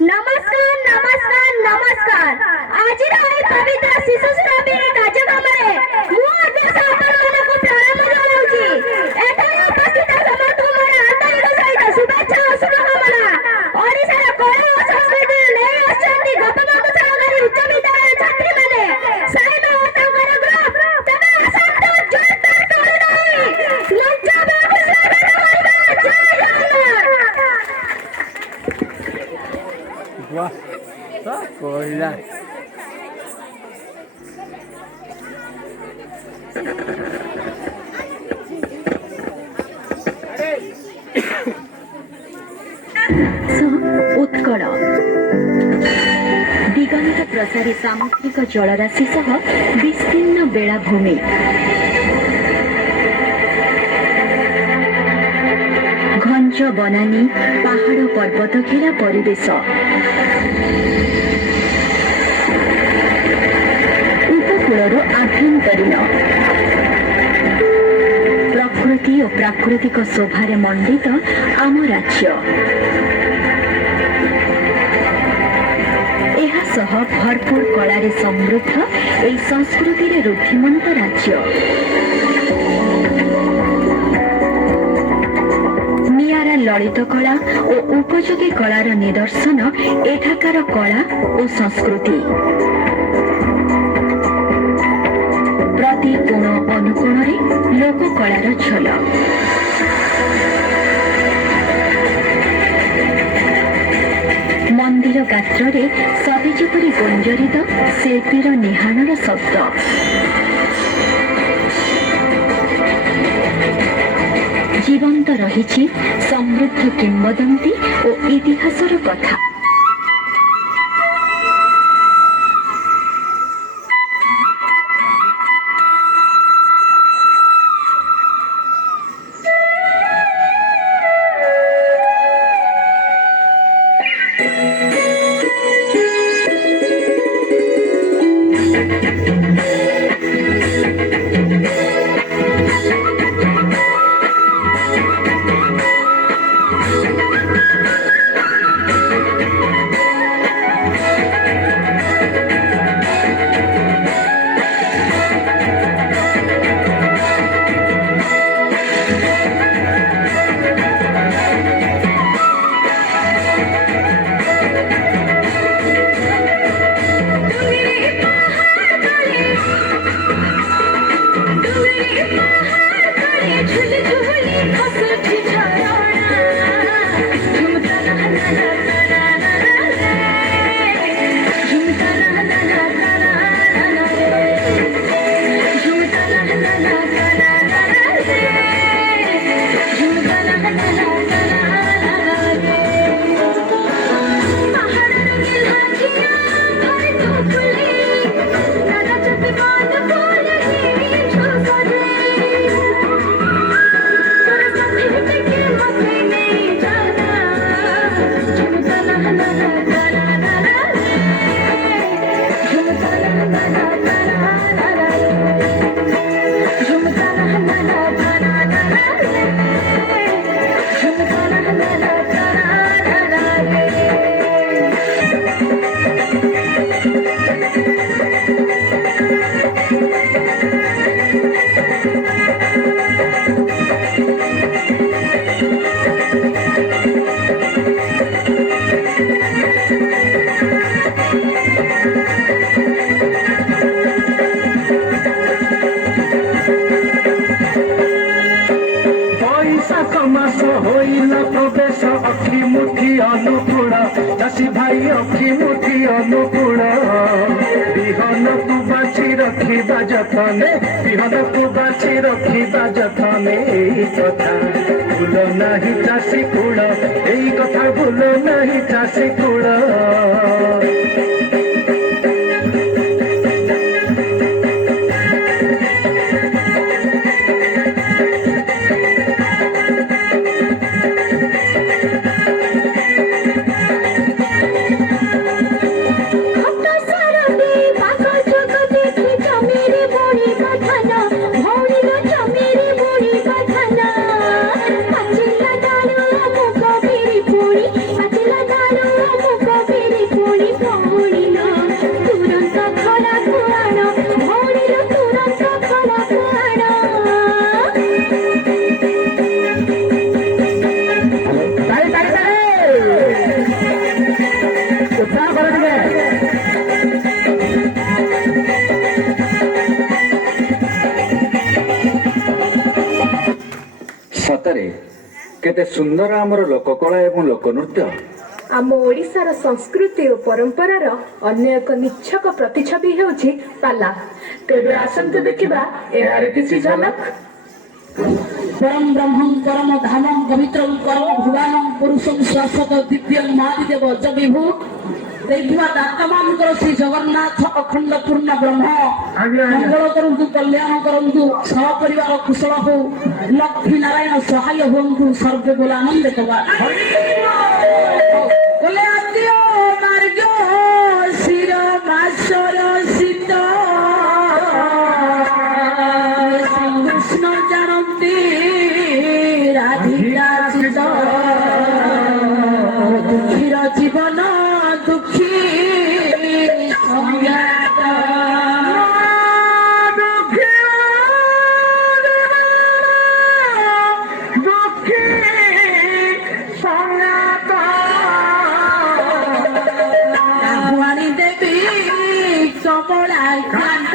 नमस्कार नमस्कार नमस्कार आज पवित्र शिशु श्रावी कार्यक्रम प्रारंभ कराऊँगी एठारे उपस्थित समस्त आंतरिक सहित शुभेच्छा और शुभकामना ओडिशार कला और संस्कृति नहीं आछंती गोपबाबू सरकारी उच्च विद्यालय छात्री माने साहिब और तांकर ग्रुप तबे असंत जोरदार ताली नहीं लज्जा बाबू स्वागत करबा जय जगन्नाथ। वाह कोइला उत्कल दिगंत प्रसारी सामुद्रिक जलराशि सह विस्तीर्ण बेलाभूमि घंच बनानी पहाड़ पर्वत घेरा परिवेश उपकूलर आभ्यंतरीण प्रकृति और प्राकृतिक शोभारे मंडित आम राज्य सह भरपूर कलारे समृद्ध एई संस्कृति रे रुद्धिमंत राज्य नियारा ललित कला और उपयोगी कलार निदर्शन एठाकार कला और संस्कृति प्रति कोण अनुकोण लोक कलार झलक मंदिर गात्रे सभी जेपरी गुंजरित शिल्पीर निहाणर शब्द जीवंत रही समृद्ध किंवदंती और इतिहासर कथा। चाषी भाई अखी मुठी अनुकूल बिहन को बाछी रखा जतने बिहन को बाछी रखा जतने कथा भूल नहीं चाषी कूल यही कथा भूल नहीं चाषी कूल पूरी କେତେ ସୁନ୍ଦର ଆମର ଲୋକକଳା ଏବଂ ଲୋକନୃତ୍ୟ। ଆମ ଓଡ଼ିଶାର ସଂସ୍କୃତି ଓ ପରମ୍ପରାର ଅନ୍ୟ ଏକ ନିଚ୍ଛକ ପ୍ରତିଛବି ହେଉଛି ପାଲା। ତେବେ ଆସନ୍ତୁ ଦେଖିବା ଏହାର କିଛି ଝଲକ। परम ब्रह्मं परम धामं पवित्रं परम भुवानं पुरुषं शाश्वत दिव्यं महादेव जगविभू देखिवा दातामानଙ୍କର ଶ୍ରୀ ଜଗନ୍ନାଥ ଅଖଣ୍ଡ ପୂର୍ଣ୍ଣ ବ୍ରହ୍ମ ମଙ୍ଗଳ କରନ୍ତୁ କଲ୍ୟାଣ କରନ୍ତୁ ସପରିବାର କୁଶଳ ହଉ ଲକ୍ଷ୍ମୀ ନାରାୟଣ ସହାୟ ହୁଅନ୍ତୁ ସର୍ବେ ବୋଲ ଆନନ୍ଦିତ ବୋଲେ ଆଦିଓ ମାର୍ଗ ଶିର ମାସର ଶୀତ কৃষ্ণ জানন্তি রাধিকা চিত দুঃখীর জীবন দুঃখী সংজ্ঞাত ভুয়ানী দেবী কমলা কান্ত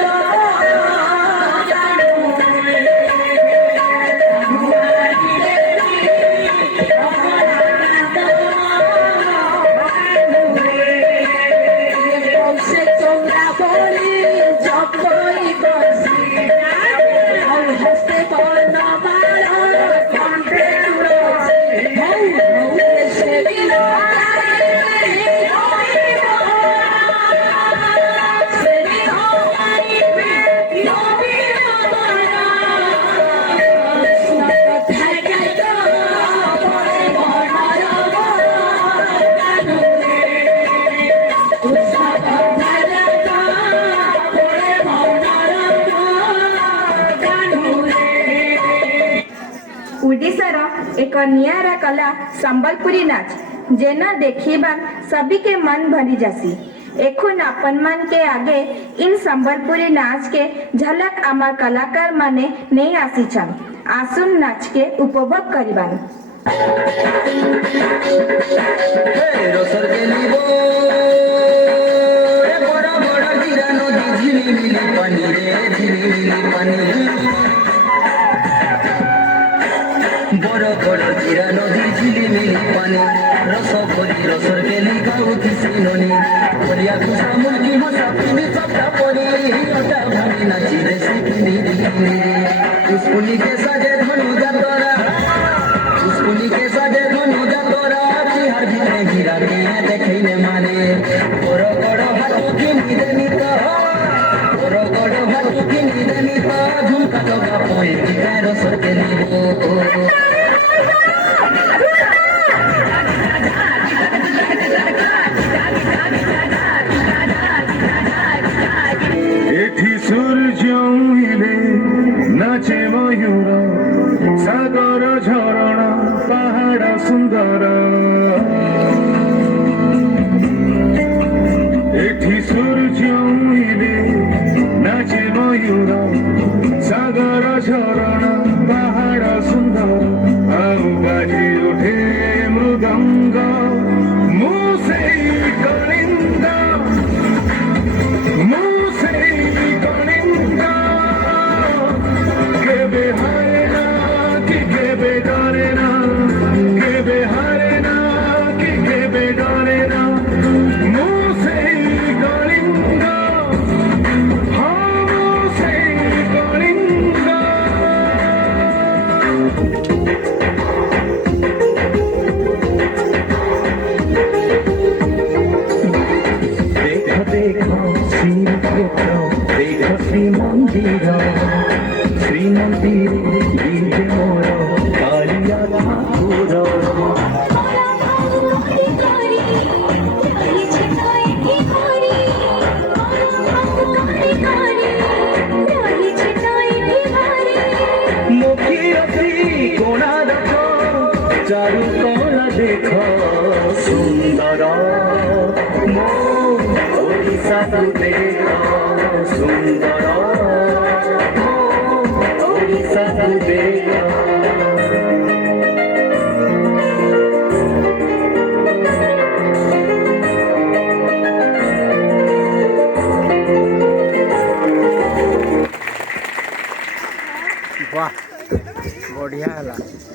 ओडिशार एक नियारा कला संबलपुरी नाच जेना देखिबा सभी के मन भरी जासी। एखुन अपन मन के आगे इन संबलपुरी नाच के झलक आमार कलाकार माने नहीं आसी छन। आसुन नाच के उपभोग करिबान। বড় বড় জিরা নদী ঝিলিমিলি পানি রস ভরি রসর কেলি গাউতি শ্রীননি বলিয়া খুশা মুরগি মশা পিনি সবটা পরি ওটা ভাঙি নাচি রে শিখিনি স্কুলি কে সাজে ধনু যাতরা স্কুলি কে সাজে ধনু যাতরা বিহার ভিতরে হীরা কে দেখাইলে মানে বড় বড় হাত কিনি দেনি তো বড় বড় হাত কিনি দেনি তো ঝুমকা লগা পই রসর কেলি এঠি সূর্য উইলে নাচে ময়ূর সাগর ঝরଣା পাহাড় সুন্দর এঠি সূর্য উইলে নাচে ময়ূর সাগর ঝরଣା পাহাড় সুন্দর আউ বাজি ওঠে মৃদঙ্গ মুসেই কলিন্দ মুসেই কলিন্দ কেবে হারে না কি কেবে ডরে না কেবে হারে না কি কেবে ডরে না মুসেই কলিন্দ মুসেই কলিন্দ देखो देखो श्रीक्षेत्र देखो श्रीमंदिर श्रीमंदिर बीजे मोर कालिया ठाकुर मुखी अति कोणा देखो चारु कोणा देखो सुंदर मो ओडिशा को देखो सुंदर मो ओडिशा को देखो वाह बढ़िया है।